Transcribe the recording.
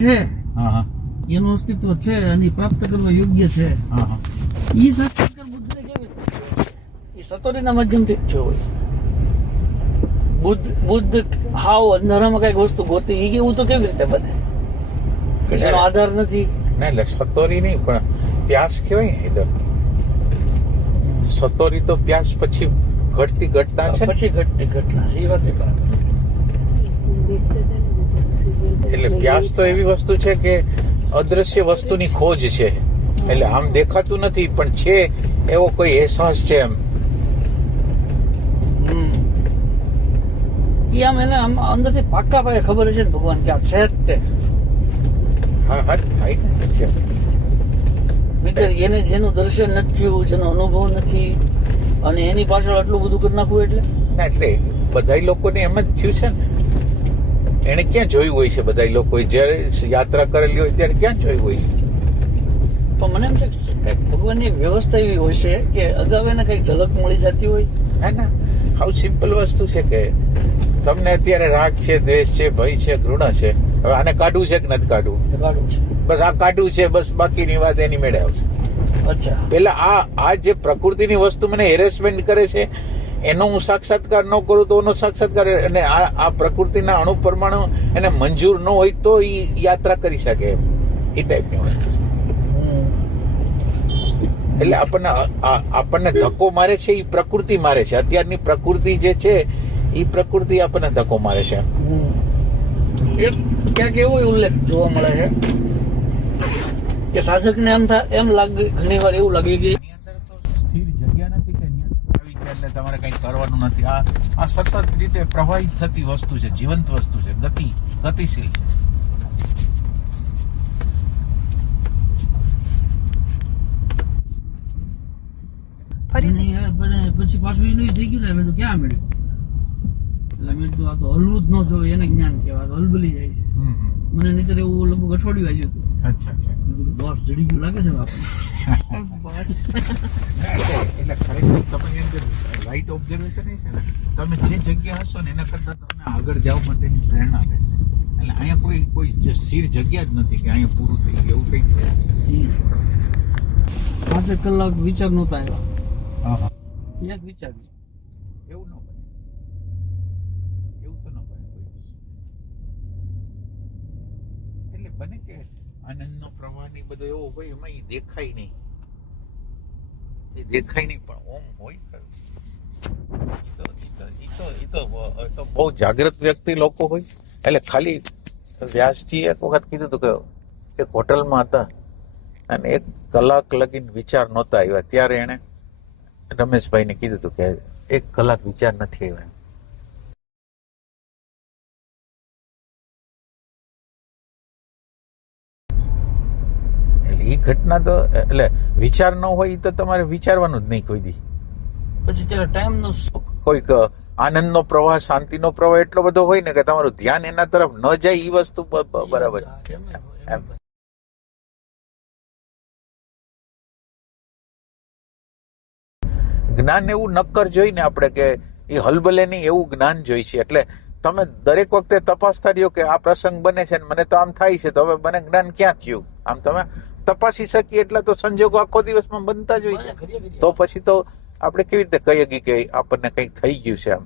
છે એનું અસ્તિત્વ છે અને પ્રાપ્ત કરવા યોગ્ય છે. ઈ સાક્ષાત્કાર બુદ્ધને કેવી રીતે એ સતોરીના માધ્યમથી જ થયો હોય. બુદ્ધ હાવ અંધારામાં કઈક વસ્તુ ગોતી એ એવું તો કેવી રીતે બને કે જેનો આધાર નથી? ના એટલે સતોરી નહીં પણ પ્યાસ કહેવાય ને ઇધર. સતોરી તો પ્યાસ પછી ઘટતી ઘટના છે, પછી ઘટતી ઘટના છે. એ વાત બરાબર. એટલે પ્યાસ તો એવી વસ્તુ છે કે અદ્રશ્ય વસ્તુની ખોજ છે. એટલે આમ દેખાતું નથી પણ છે એવો કોઈ અહેસાસ છે એમ. એ આમ એને આમ અંદરથી પાક્કા પાયે ખબર છે ને ભગવાન કે આ છે જ તે. હા હા થાય ને છે. મિત્ર એને જેનું દર્શન નથી થયું, જેનો અનુભવ નથી અને એની પાછળ આટલું બધું કરી નાખવું એટલે ના એટલે બધા લોકોને એમ જ થયું છે ને. એને ક્યાં જોયું હોય છે? બધા લોકો જયારે યાત્રા કરેલી હોય ત્યારે ક્યાં જોયું હોય છે? પણ મને એમ છે કે ભગવાનની વ્યવસ્થા એવી હોય છે કે અગાઉ એને કઈક ઝલક મળી જતી હોય. ના ના હાવ સિમ્પલ વસ્તુ છે કે તમને અત્યારે રાગ છે, દ્વેષ છે, ભય છે, ઘૃણા છે. હવે આને કાઢવું છે કે નથી કાઢવું? બસ આ કાઢવું છે, બસ બાકીની વાત એની મેળે આવશે. અચ્છા, પેલા આ જે પ્રકૃતિની વસ્તુ મને હેરેસમેન્ટ કરે છે એનો હું સાક્ષાત્કાર ન કરું તો એનો સાક્ષાત્કાર, અને આ પ્રકૃતિના અણુ પરમાણુ એને મંજૂર ન હોય તો એ યાત્રા કરી શકે એમ. એ ટાઈપની વસ્તુ છે. એટલે આપણને ધક્કો મારે છે એ પ્રકૃતિ મારે છે. અત્યારની પ્રકૃતિ જે છે એ પ્રકૃતિ આપણને ધક્કો મારે છે. ક્યાંક એવો ઉલ્લેખ જોવા મળે છે કે સાધકને એમ લાગે, ઘણી વાર એવું લાગે કે સ્થિર જગ્યા નથી કે એટલે તમારે કઈ કરવાનું નથી. આ સતત રીતે પ્રવાહિત થતી વસ્તુ છે, જીવંત વસ્તુ છે, ગતિશીલ છે. પછી પાછું એનું થઈ ગયું ને મેં તો ક્યાં મળ્યું. એટલે મેં તો આ તો હલવું જ ન જોઈએ, એને જ્ઞાન કહેવાય. હલબલી જાય છે. મને નહીં એવું લગભગ અઠવાડિયું આવ્યું હતું. અચ્છા બોસ જડી ગયું લાગે છે આપણને. એટલે ખરેખર તમે એમ કે રાઈટ ઓબ્ઝર્વેશન છે ને, તમે જે જગ્યા હશો ને એના કરતા તમને આગળ જવા માટેની પ્રેરણા રહેશે. એટલે અહીંયા કોઈ સ્થિર જગ્યા જ નથી કે અહીંયા પૂરું થઈ ગયું એવું કંઈક છે. 5 કલાક વિચાર નહોતા આવ્યા. એક વિચાર એવું ન બને, એવું તો ન બને કોઈ. એટલે બને કે આનંદનો પ્રવાહ ની બધો એવો હોય એમાં એ દેખાય નહીં, પણ ઓમ હોય. તો બહુ જાગૃત વ્યક્તિ લોકો હોય. એટલે ખાલી વ્યાસજી એક વખત કીધું હતું કે એક હોટલમાં હતા અને 1 કલાક લગીને વિચાર નહોતા આવ્યા. ત્યારે એને રમેશભાઈને કીધું હતું કે 1 કલાક વિચાર નથી આવ્યા. એ ઘટના તો એટલે વિચાર ન હોય તો તમારે વિચારવાનું જ નહીં કોઈ દી. પછી ત્યારે ટાઈમ નો કોઈક આનંદનો પ્રવાહ, શાંતિનો પ્રવાહ એટલો બધો હોય ને કે તમારું ધ્યાન એના તરફ ન જાય. એ વસ્તુ બરાબર એમ. જ્ઞાન એવું નક્કર જોઈને આપણે કે એ હલબલે નહીં એવું જ્ઞાન જોઈ છે. એટલે તમે દરેક વખતે તપાસતા રહ્યો કે આ પ્રસંગ બને છે ને મને તો આમ થાય છે, તો હવે મને જ્ઞાન ક્યાં થયું? આમ તમે તપાસી શકીએ એટલે તો સંજોગો આખો દિવસમાં બનતા જ હોય છે. તો પછી તો આપણે કેવી રીતે કહી શકીએ કે આપણને કંઈક થઈ ગયું છે આમ?